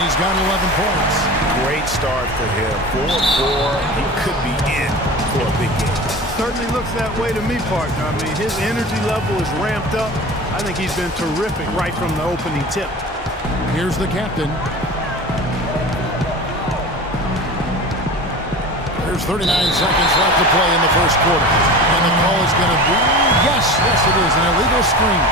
He's got 11 points. Great start for him. 4-4. He could be in for a big game. Certainly looks that way to me, partner. I mean, his energy level is ramped up. I think he's been terrific right from the opening tip. Here's the captain. There's 39 seconds left to play in the first quarter. And the call is going to be, yes, it is, an illegal screen.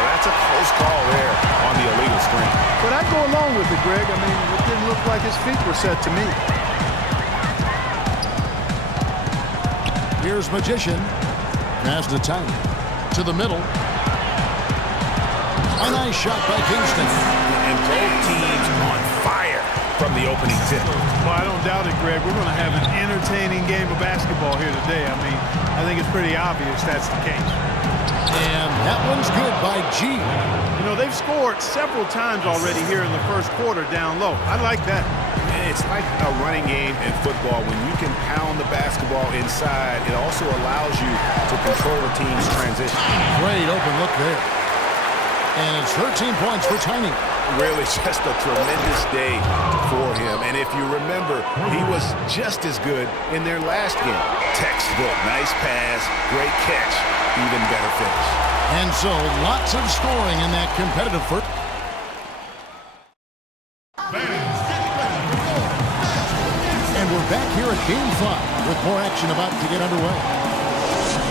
That's a close call there on the illegal screen. But I'd go along with it, Greg. I mean, it didn't look like his feet were set to me. Here's Magician. Pass to Tiny. To the middle. A nice shot by Kingston. And both teams on fire from the opening tip. Well, I don't doubt it, Greg. We're going to have an entertaining game of basketball here today. I mean, I think it's pretty obvious that's the case. And that one's good by G. You know, they've scored several times already here in the first quarter down low. I like that. It's like a running game in football. When you can pound the basketball inside, it also allows you to control the team's transition. Great open look there. And it's 13 points for Tiny. Really just a tremendous day for him. And if you remember, he was just as good in their last game. Textbook, nice pass, great catch, even better finish. And so lots of scoring in that competitive first. And we're back here at Game 5 with more action about to get underway.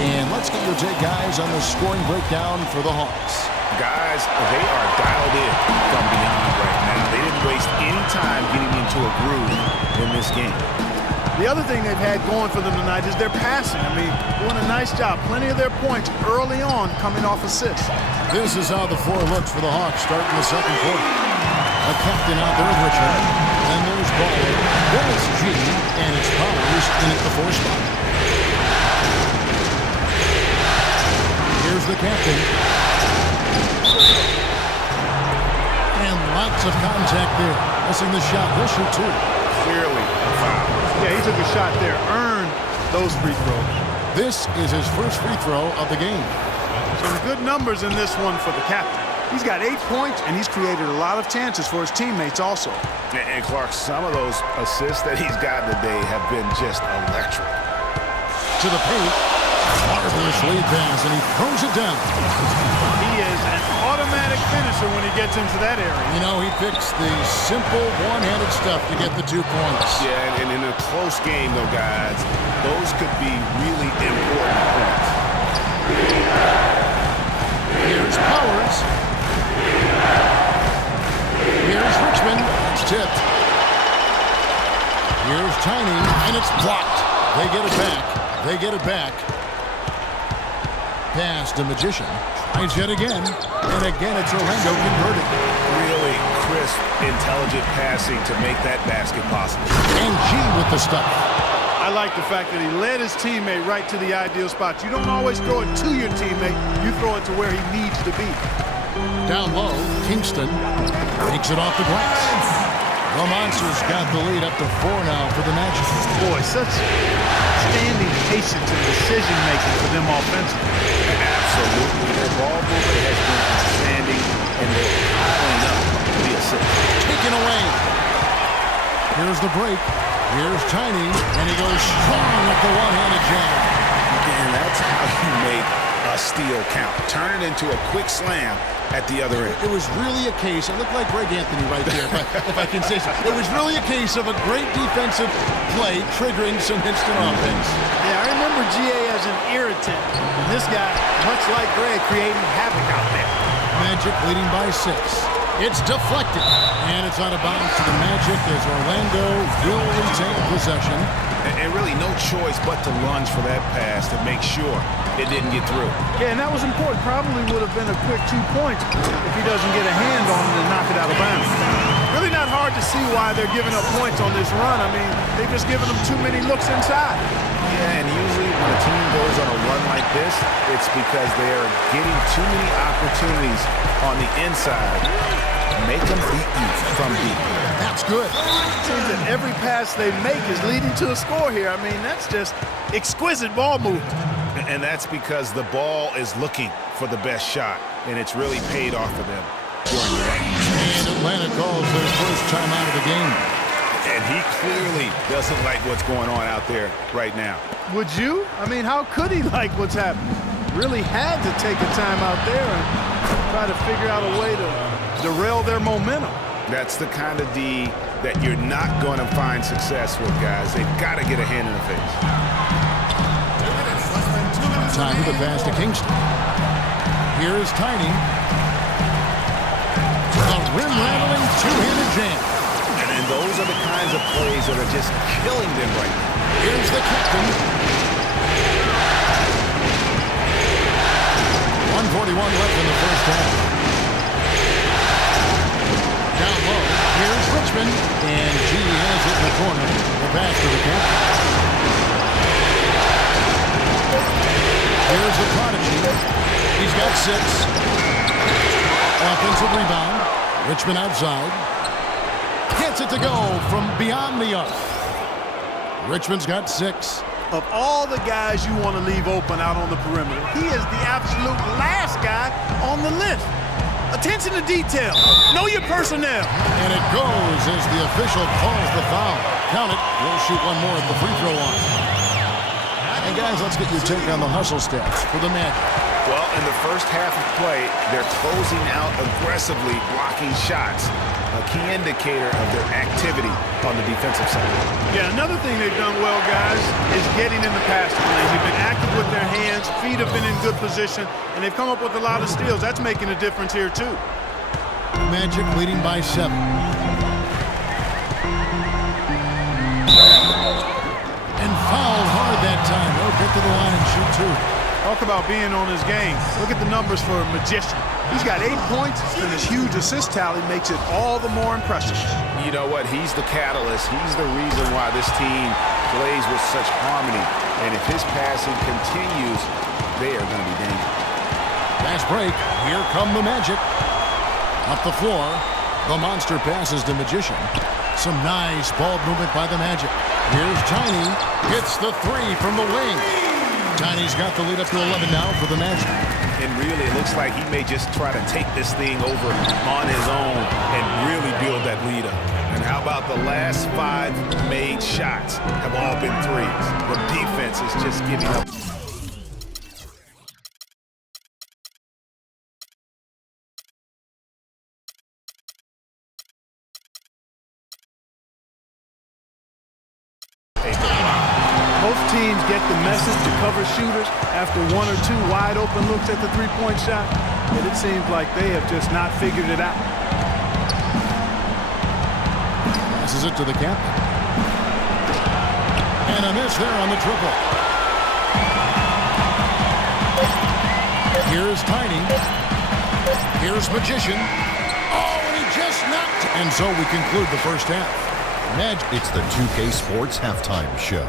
And let's get your take, guys, on the scoring breakdown for the Hawks. Guys, they are dialed in from beyond right now. They didn't waste any time getting into a groove in this game. The other thing they've had going for them tonight is their passing. I mean, doing a nice job. Plenty of their points early on coming off assists. This is how the floor looks for the Hawks starting the second quarter. A captain out there, Richard. And there's ball. Then it's G, and it's Powers in at the 4 spot. Here's the captain. And lots of contact there. Missing the shot. He'll shoot 2. Clearly a foul. Yeah, he took a shot there. Earned those free throws. This is his first free throw of the game. Some good numbers in this one for the captain. He's got 8 points, and he's created a lot of chances for his teammates also. And Clark, some of those assists that he's gotten today have been just electric. To the paint. Marvelous lead pass, and he throws it down. He is an automatic finisher when he gets into that area. You know, he picks the simple one-handed stuff to get the 2 points. Yeah, and in a close game, though, guys, those could be really important points. Here's Powers. Here's Richmond. It's tipped. Here's Tiny, and it's blocked. They get it back. They get it back. Pass to Magician. Tries yet again. And again, it's Orlando converting. Really crisp, intelligent passing to make that basket possible. And G with the stuff. I like the fact that he led his teammate right to the ideal spot. You don't always throw it to your teammate. You throw it to where he needs to be. Down low, Kingston takes it off the glass. The Monsters got the lead up to 4 now for the Magic. Boy, such standing patience and decision-making for them offensively. Absolutely. Their ball movement has been outstanding, and they're piling up the assists. Taken away. Here's the break. Here's Tiny, and he goes strong with the one-handed jam. And that's how you make a steal count. Turn it into a quick slam at the other end. It was really a case, it looked like Greg Anthony right there, if I can say so. It was really a case of a great defensive play triggering some instant offense. Yeah, I remember GA as an irritant. And this guy, much like Greg, creating havoc out there. Magic leading by 6. It's deflected, and it's out of bounds to the Magic as Orlando will retain possession. And really no choice but to lunge for that pass to make sure it didn't get through. Yeah, and that was important. Probably would have been a quick 2 points if he doesn't get a hand on it and knock it out of bounds. Really not hard to see why they're giving up points on this run. I mean, they've just given them too many looks inside. Yeah, and usually when a team goes on a run like this, it's because they are getting too many opportunities on the inside. Make them beat you from deep. That's good. It seems that every pass they make is leading to a score here. I mean, that's just exquisite ball movement. And that's because the ball is looking for the best shot, and it's really paid off for them during the run. And Atlanta calls their first timeout of the game. And he clearly doesn't like what's going on out there right now. Would you? I mean, how could he like what's happening? Really had to take a time out there and try to figure out a way to derail their momentum. That's the kind of D that you're not going to find success with, guys. They've got to get a hand in the face. Time to pass to Kingston. Here is Tiny. The rim-rattling two-handed jam. And those are the kinds of plays that are just killing them right now. Here's the captain. 1:41 left in the first half. Down low, here's Richmond, and G has it in the corner. The pass to the captain. Here's the prodigy. He's got 6. Offensive rebound. Richmond outside. Gets it to go from beyond the arc. Richmond's got 6. Of all the guys you want to leave open out on the perimeter, he is the absolute last guy on the list. Attention to detail. Know your personnel. And it goes as the official calls the foul. Count it. We'll shoot one more at the free throw line. And guys, let's get your take on the hustle stats for the Magic. Well, in the first half of play, they're closing out aggressively, blocking shots. A key indicator of their activity on the defensive side. Yeah, another thing they've done well, guys, is getting in the passing lane. They've been active with their hands, feet have been in good position, and they've come up with a lot of steals. That's making a difference here, too. Magic leading by 7. And fouled hard that time. They'll get to the line and shoot 2. Talk about being on his game. Look at the numbers for a magician. He's got 8 points, and his huge assist tally makes it all the more impressive. You know what? He's the catalyst. He's the reason why this team plays with such harmony. And if his passing continues, they are going to be dangerous. Fast break. Here come the Magic. Up the floor. The monster passes to Magician. Some nice ball movement by the Magic. Here's Tiny. Gets the 3 from the wing. Tiny's got the lead up to 11 now for the Magic. And really, it looks like he may just try to take this thing over on his own and really build that lead up. And how about the last 5 made shots have all been threes? The defense is just giving up. Both teams get the message to cover shooters after 1 or 2 wide open looks at the three-point shot, but it seems like they have just not figured it out. Passes it to the captain. And a miss there on the triple. Here's Tiny. Here's Magician. Oh, and he just knocked. And so we conclude the first half. Magic. It's the 2K Sports Halftime Show.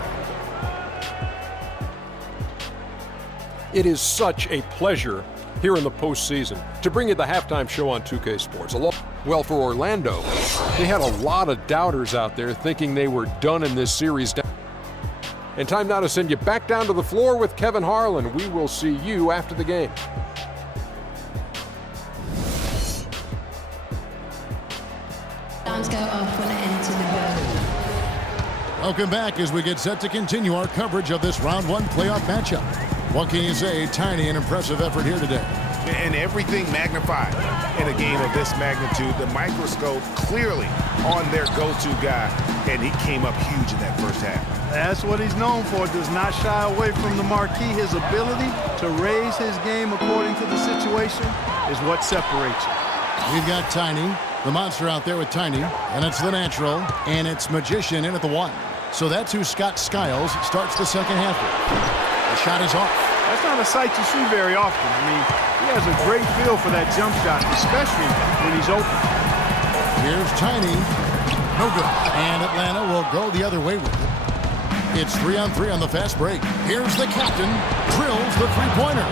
It is such a pleasure here in the postseason to bring you the halftime show on 2K Sports. Well, for Orlando, they had a lot of doubters out there thinking they were done in this series. And time now to send you back down to the floor with Kevin Harlan. We will see you after the game. Alarms go off when I enter the building. Welcome back as we get set to continue our coverage of this round 1 playoff matchup. What can you say? Tiny, an impressive effort here today. And everything magnified in a game of this magnitude. The microscope clearly on their go-to guy, and he came up huge in that first half. That's what he's known for. Does not shy away from the marquee. His ability to raise his game according to the situation is what separates him. We've got Tiny, the monster out there with Tiny, and it's the natural, and it's Magician in at the 1. So that's who Scott Skiles starts the second half with. The shot is off. That's not a sight you see very often. I mean, he has a great feel for that jump shot, especially when he's open. Here's Tiny. No good. And Atlanta will go the other way with it. It's 3-on-3 on the fast break. Here's the captain. Drills the three-pointer.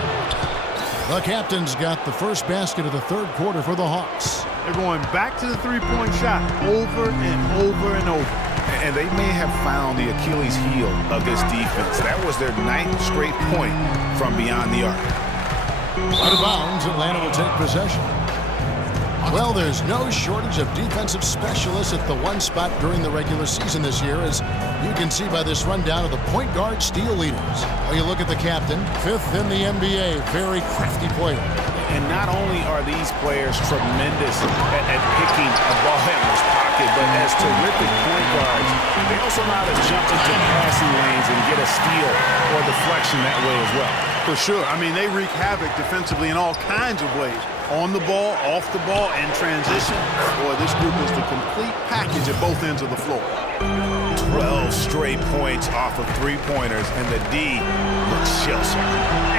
The captain's got the first basket of the third quarter for the Hawks. They're going back to the three-point shot over and over and over. And they may have found the Achilles heel of this defense. That was their 9th straight point from beyond the arc. Out of bounds, Atlanta will take possession. Well, there's no shortage of defensive specialists at the one spot during the regular season this year, as you can see by this rundown of the point guard steal leaders. Well, you look at the captain, 5th in the NBA, very crafty player. And not only are these players tremendous at picking a ball handler's pocket, but as terrific point guards, they also know how to jump into passing lanes and get a steal or deflection that way as well. For sure. I mean, they wreak havoc defensively in all kinds of ways. On the ball, off the ball, in transition. Boy, this group is the complete package at both ends of the floor. 12 straight points off of three-pointers, and the D looks shell-shocked.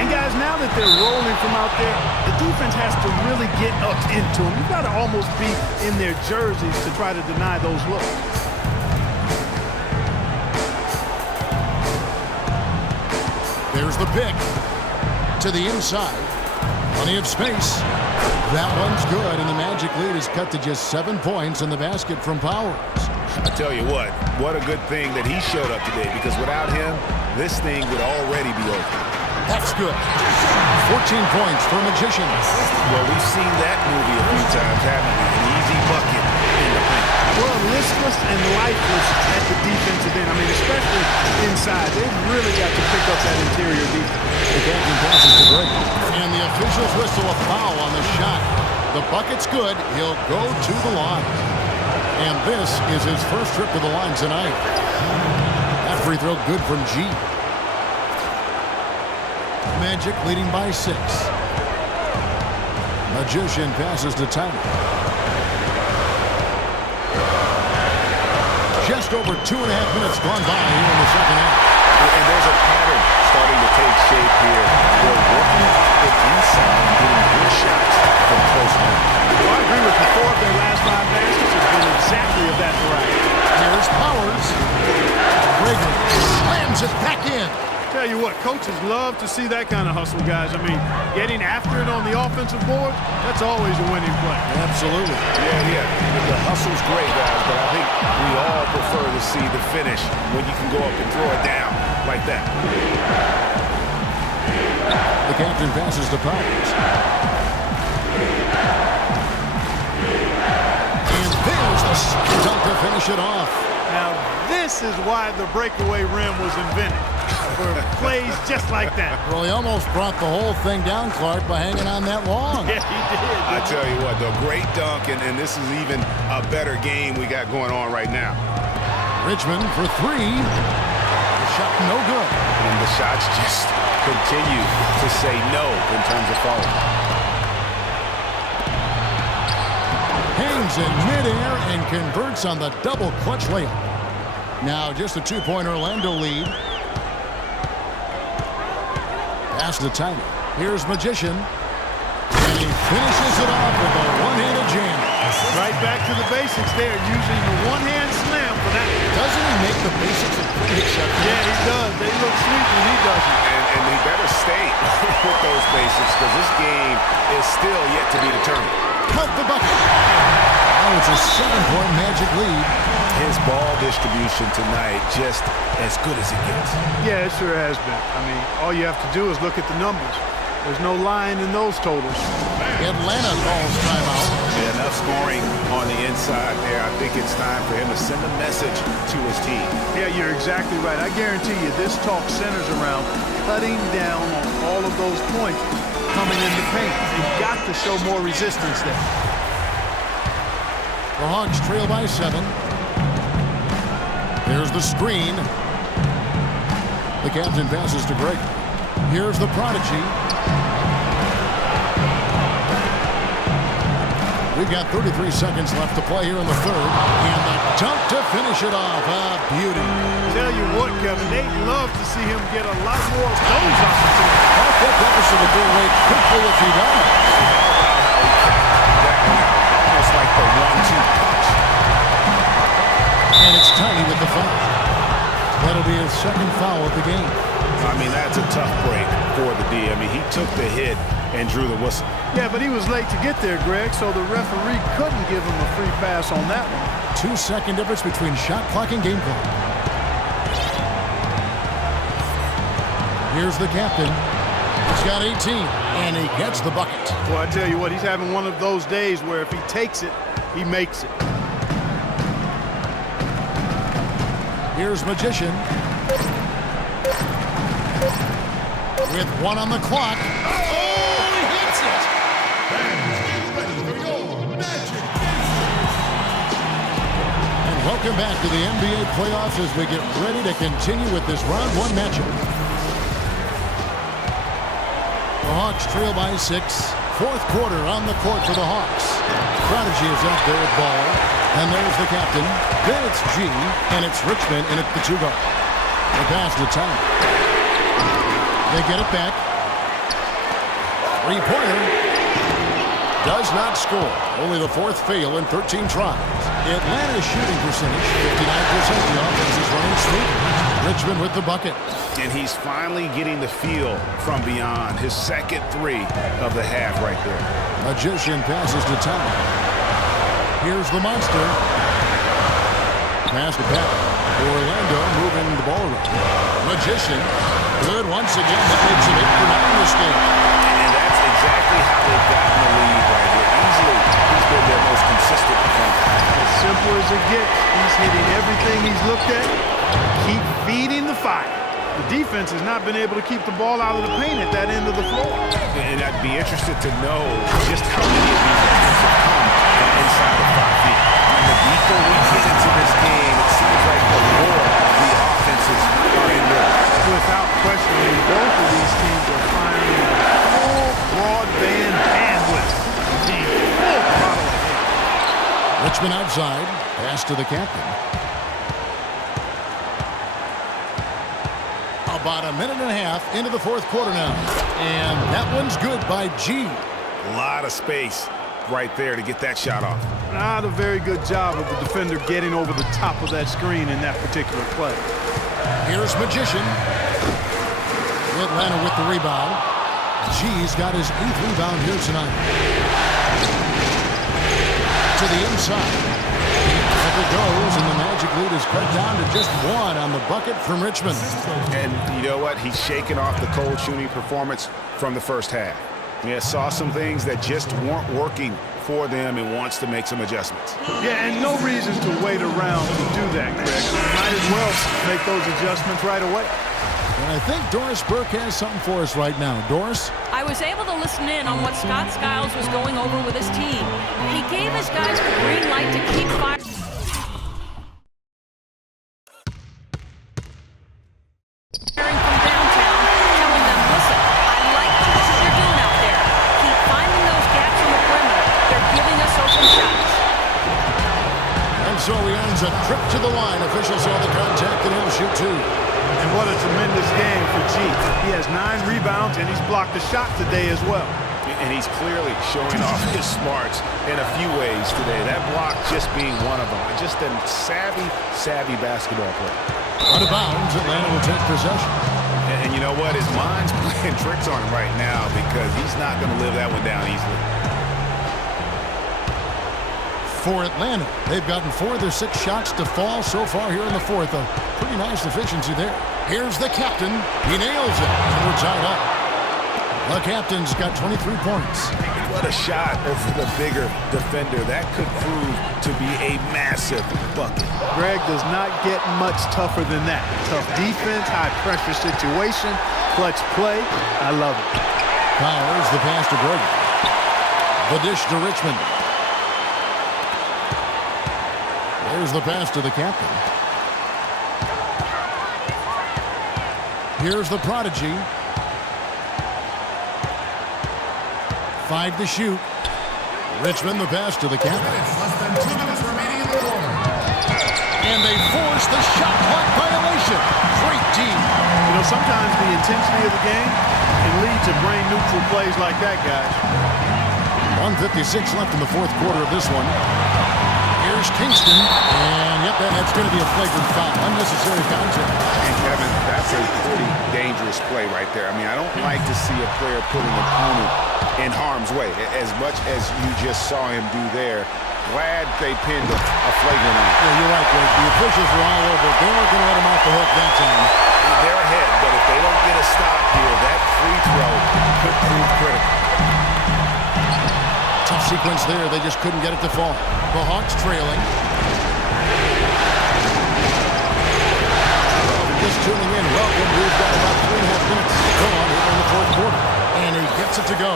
And guys, now that they're rolling from out there, the defense has to really get up into them. You've got to almost be in their jerseys to try to deny those looks. There's the pick to the inside. Plenty of space. That one's good, and the Magic lead is cut to just 7 points in the basket from Powers. I tell you what a good thing that he showed up today, because without him, this thing would already be over. That's good. 14 points for Magician. Well, we've seen that movie a few times, haven't we? An easy bucket in the paint. Well, listless and lifeless at the defensive end. I mean, especially inside. They've really got to pick up that interior defense. The captain passes to Greg. And the officials whistle a foul on the shot. The bucket's good. He'll go to the line. And this is his first trip to the line tonight. That free throw good from G. Magic leading by 6. Magician passes to Tyler. Just over 2.5 minutes gone by here in the second half. And there's a pattern starting to take shape here. They're working it inside and getting good shots from close range. Well, I agree with you. 4 of their last 5 baskets have been exactly of that variety. Here's Powers. Gregory slams it back in. Tell you what, coaches love to see that kind of hustle, guys. I mean, getting after it on the offensive board, that's always a winning play. Absolutely. Yeah. The hustle's great, guys, but I think we all prefer to see the finish when you can go up and throw it down like that. The captain passes to Powers. And there's the dunk to finish it off. Now, this is why the breakaway rim was invented, for plays just like that. Well, he almost brought the whole thing down, Clark, by hanging on that long. Yeah, he did. I tell you what, though, great dunk, and this is even a better game we got going on right now. Richmond for 3. The shot no good. And the shots just continue to say no in terms of falling. Hangs in midair and converts on the double clutch layup. Now just a 2-point Orlando lead. Pass to Tyler. Here's Magician. And he finishes it off with a one-handed jam. Right back to the basics there, using the one-hand slam for that. Doesn't he make the basics a pretty exceptional? Yeah, he does. They look sweet when he does it. And he better stay with those basics, because this game is still yet to be determined. Cut the bucket. Now it's a 7-point Magic lead. His ball distribution tonight just as good as it gets. Yeah, it sure has been. I mean, all you have to do is look at the numbers. There's no lying in those totals. Atlanta calls timeout. Yeah, enough scoring on the inside there. I think it's time for him to send a message to his team. Yeah, you're exactly right. I guarantee you this talk centers around cutting down on all of those points coming in the paint. You've got to show more resistance there. The Hawks trail by 7. There's the screen. The captain passes to Greg. Here's the prodigy. We've got 33 seconds left to play here in the third. And the dunk to finish it off. A beauty. Tell you what, Kevin, they'd love to see him get a lot more of those opportunities. Off that deficit will go away quickly if he does. Almost like the 1-2 punch. And it's Tiny with the foul. That'll be his second foul of the game. I mean, that's a tough break for the D. I mean, he took the hit and drew the whistle. Yeah, but he was late to get there, Greg, so the referee couldn't give him a free pass on that one. 2-second difference between shot clock and game clock. Here's the captain. He's got 18, and he gets the bucket. Well, I tell you what, he's having one of those days where if he takes it, he makes it. Here's Magician. With 1 on the clock. Oh, he hits it! And welcome back to the NBA playoffs as we get ready to continue with this round 1 matchup. The Hawks trail by 6. Fourth quarter on the court for the Hawks. Prodigy is out there at ball. And there's the captain. Then it's G, and it's Richmond in at the 2 guard. They pass to Tom. They get it back. 3-pointer. Does not score. Only the 4th fail in 13 tries. Atlanta's shooting percentage, 59%. The offense is running smoothly. Richmond with the bucket. And he's finally getting the feel from beyond. His second 3 of the half right there. Magician passes to Tom. Here's the monster. Pass to back. Orlando moving the ball around. Magician. Good once again. That makes it 8-9 in this game. And that's exactly how they've gotten the lead right here. Easily, he's been their most consistent performer. As simple as it gets. He's hitting everything he's looked at. Keep feeding the fire. The defense has not been able to keep the ball out of the paint at that end of the floor. And I'd be interested to know just how many of these attempts have come from inside of 5 feet. And the deeper we get into this game, it seems like the more the offenses are in there. Without questioning, both of these teams are firing a full broadband bandwidth. Full throttle ahead. Richmond outside. Pass to the captain. About a minute and a half into the 4th quarter now. And that one's good by G. A lot of space right there to get that shot off. Not a very good job of the defender getting over the top of that screen in that particular play. Here's Magician. Atlanta with the rebound. G's got his 8th rebound here tonight. To the inside. Up it goes, and the Magic lead is cut down to just 1 on the bucket from Richmond. And you know what? He's shaking off the cold shooting performance from the first half. Yeah, saw some things that just weren't working for them and wants to make some adjustments. Yeah, and no reason to wait around to do that, Greg. Might as well make those adjustments right away. And I think Doris Burke has something for us right now. Doris? I was able to listen in on what Scott Skiles was going over with his team. He gave his guys the green light to keep firing. From downtown, telling them, listen, I like the work you're doing out there. Keep finding those gaps on the perimeter. They're giving us open shots. And so he earns a trip to the line. Officials saw the contact and he'll shoot 2. And what a tremendous game for G. He has 9 rebounds, and he's blocked a shot today as well. And he's clearly showing off his smarts in a few ways today. That block just being one of them. Just a savvy basketball player. Out of bounds, Atlanta will take possession. And you know what? His mind's playing tricks on him right now because he's not going to live that one down easily. For Atlanta, they've gotten 4 of their 6 shots to fall so far here in the 4th. A pretty nice efficiency there. Here's the captain. He nails it. And we're tied up. The captain's got 23 points. What a shot over the bigger defender. That could prove to be a massive bucket. Greg does not get much tougher than that. Tough defense, high-pressure situation, clutch play. I love it. Powers the pass to Gordon. The dish to Richmond. There's the pass to the captain. Here's the prodigy. 5 to shoot. Richmond the pass to the captain. Less than 2 minutes remaining in the quarter. And they force the shot clock violation. Great team. You know, sometimes the intensity of the game can lead to brain-neutral plays like that, guys. 1:56 left in the 4th quarter of this one. Here's Kingston. And yep, that's going to be a flagrant foul. Unnecessary contact. And Kevin, that's a pretty dangerous play right there. I mean, I don't like to see a player put an opponent in harm's way. As much as you just saw him do there, glad they pinned a flagrant on. Yeah, you're right, Greg. The officials were all over it. They weren't going to let him off the hook that time. They're ahead, but if they don't get a a stop here. That free throw could prove critical. Tough sequence there. They just couldn't get it to fall. The Hawks trailing. Just tuning in, welcome. We've got about 3.5 minutes to go on here in the fourth quarter. And he gets it to go.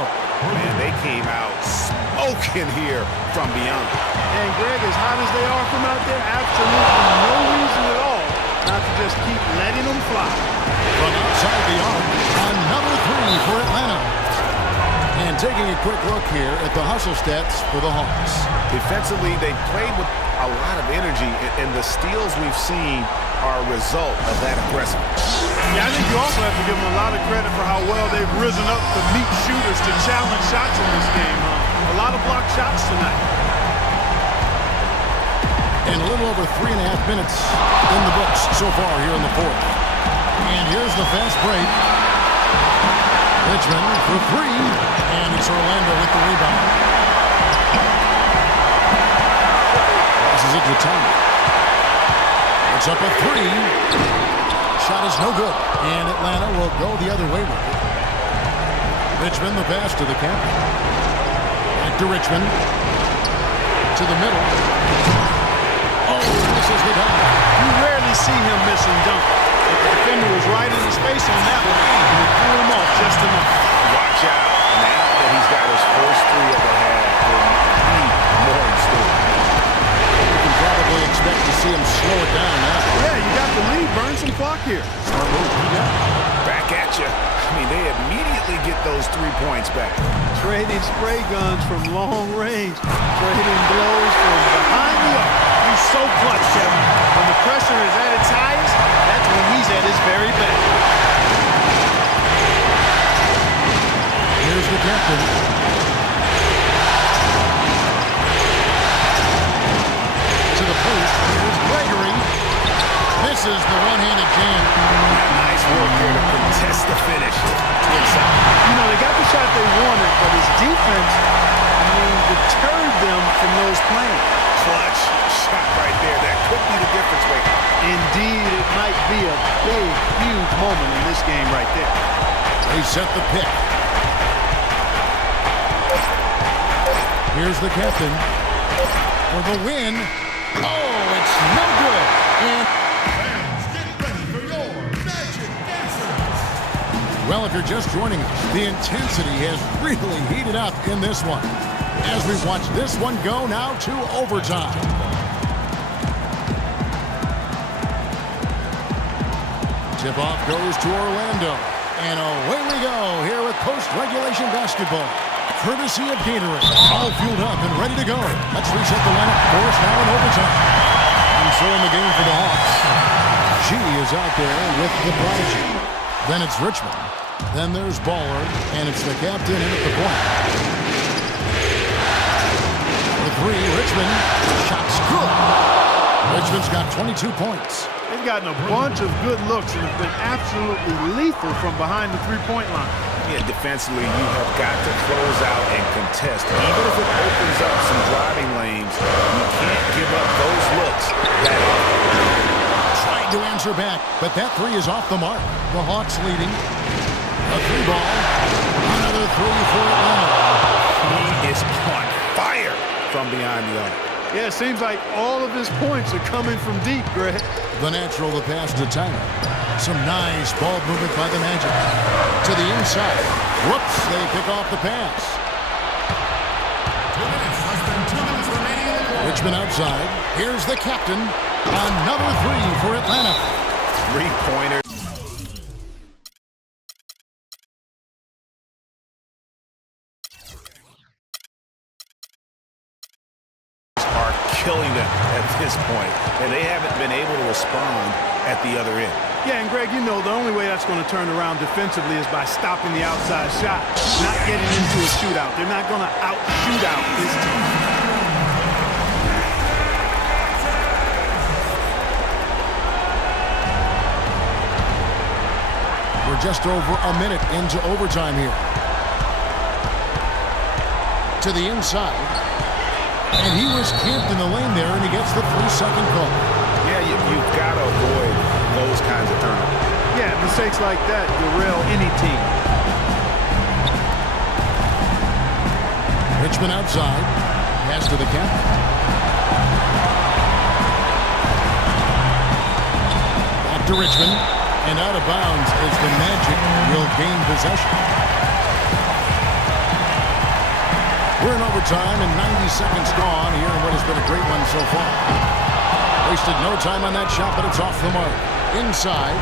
Man, they came out smoking here from beyond. And Greg, as hot as they are from out there, absolutely no reason at all not to just keep letting them fly. From outside the arc, another three for Atlanta. And taking a quick look here at the hustle stats for the Hawks. Defensively, they played with a lot of energy, and the steals we've seen are a result of that aggressiveness. Yeah, I think you also have to give them a lot of credit for how well they've risen up to meet shooters to challenge shots in this game. A lot of blocked shots tonight. And a little over 3.5 minutes in the books so far here in the fourth. And here's the fast break. Richmond for three, and it's Orlando with the rebound. Passes it to Thomas. It's up a three. Shot is no good, and Atlanta will go the other way with it. Richmond the pass to the captain. Back to Richmond. To the middle. Oh, misses the dunk. You rarely see him missing dunk. But the defender was right in his face on that one, and he threw him off just enough. Watch out. Now that he's got his first three of the half, there might be more in store. You can probably expect to see him slow it down now. Yeah, you got the lead. Burn some clock here. Smart move. Back at you. I mean, they immediately get those 3 points back. Trading spray guns from long range. Trading blows from behind the arc. He's so clutch, Kevin. When the pressure is at its highest, that's when he's at his very best. Here's the captain. To the post. Here's Gregory. This is the one-handed jam. Nice work here to contest the finish. Inside. You know, they got the shot they wanted, but his defense, deterred them from those plans. Clutch shot right there. That could be the difference maker. Indeed, it might be a big, huge moment in this game right there. They set the pick. Here's the captain for the win. Oh, it's no good. And Fans, get ready for your Magic Dancers. well, if you're just joining us, the intensity has really heated up in this one. As we watch this one go now to overtime. Tip-off goes to Orlando. And away we go here with post-regulation basketball. Courtesy of Gatorade. All fueled up and ready to go. Let's reset the lineup for us now in overtime. And so in the game for the Hawks. She is out there with the prodigy. Then it's Richmond. Then there's Baller. And it's the captain in at the point. The three, Richmond. Shot's good. Richmond's got 22 points. They've gotten a bunch of good looks and have been absolutely lethal from behind the three-point line. Yeah, defensively, you have got to close out and contest. Even if it opens up some driving lanes, you can't give up those looks that often. Trying to answer back, but that three is off the mark. The Hawks leading. A three ball. Another three for Atlanta. He is on fire from behind the arc. Yeah, it seems like all of his points are coming from deep, Greg. The natural to pass to Tyler. Some nice ball movement by the Magic. To the inside. Whoops, they pick off the pass. 2 minutes, less than 2 minutes remaining in the quarter. Richmond outside. Here's the captain. Another three for Atlanta. Three-pointer. Are killing them at this point, and they haven't been able to respond at the other end. Yeah, and Greg, you know the only way that's going to turn around defensively is by stopping the outside shot, not getting into a shootout. They're not going to out-shoot out this team. We're just over a minute into overtime here. To the inside. And he was camped in the lane there, and he gets the 3-second call. Yeah, you've got to avoid those kinds of turnovers. Yeah, the mistakes like that derail any team. Richmond outside. Pass to the captain. Back to Richmond. And out of bounds as the Magic will gain possession. We're in overtime and 90 seconds gone here in what has been a great one so far. Wasted no time on that shot, but it's off the mark. Inside.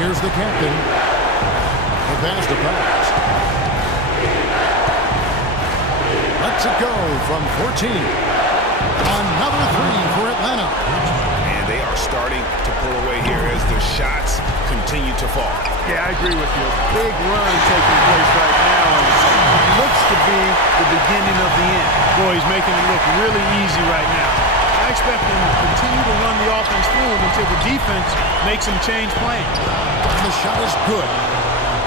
Here's the captain. The pass to Powers. Lets it go from 14. Another three for Atlanta. And they are starting to pull away here as the shots continue to fall. Yeah, I agree with you. Big run taking place right now. And it looks to be the beginning of the end. Boy, he's making it look really easy right now. I expect him to continue to run the offense through him until the defense makes him change plans. And the shot is good.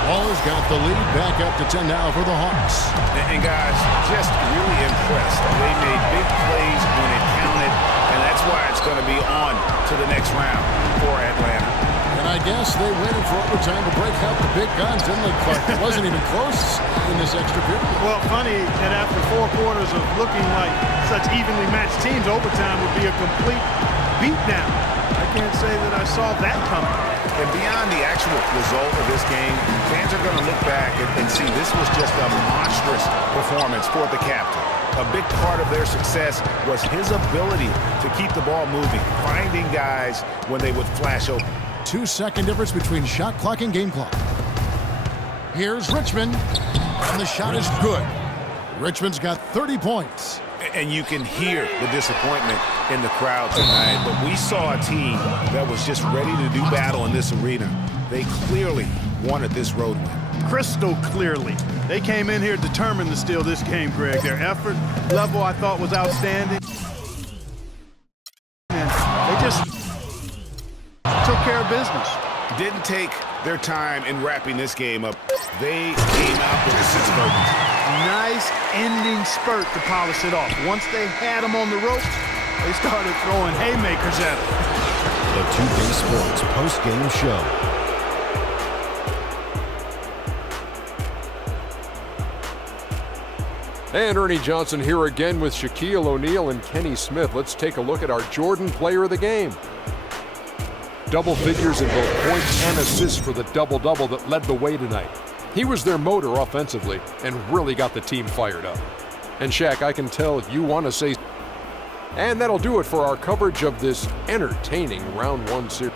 Waller's got the lead back up to 10 now for the Hawks. And guys, just really impressed. They made big plays when it counted, and that's why it's going to be on to the next round for Atlanta. And I guess they waited for overtime to break out the big guns, didn't they, Clark? It wasn't even close in this extra period. Well, funny that after 4 quarters of looking like such evenly matched teams, overtime would be a complete beatdown. I can't say that I saw that coming. And beyond the actual result of this game, fans are going to look back and see this was just a monstrous performance for the captain. A big part of their success was his ability to keep the ball moving, finding guys when they would flash open. 2-second difference between shot clock and game clock. Here's Richmond, and the shot is good. Richmond's got 30 points. And you can hear the disappointment in the crowd tonight. But we saw a team that was just ready to do battle in this arena. They clearly wanted this road win. Crystal clearly. They came in here determined to steal this game, Greg. Their effort level, I thought, was outstanding. And they just took care of business. Didn't take their time in wrapping this game up. They came out with a sense of urgency. Nice ending spurt to polish it off. Once they had them on the ropes, they started throwing haymakers at them. The 2K Sports post-game show. And Ernie Johnson here again with Shaquille O'Neal and Kenny Smith. Let's take a look at our Jordan player of the game. Double figures in both points and assists for the double-double that led the way tonight. He was their motor offensively and really got the team fired up. And Shaq, I can tell you want to say. And that'll do it for our coverage of this entertaining Round 1 series.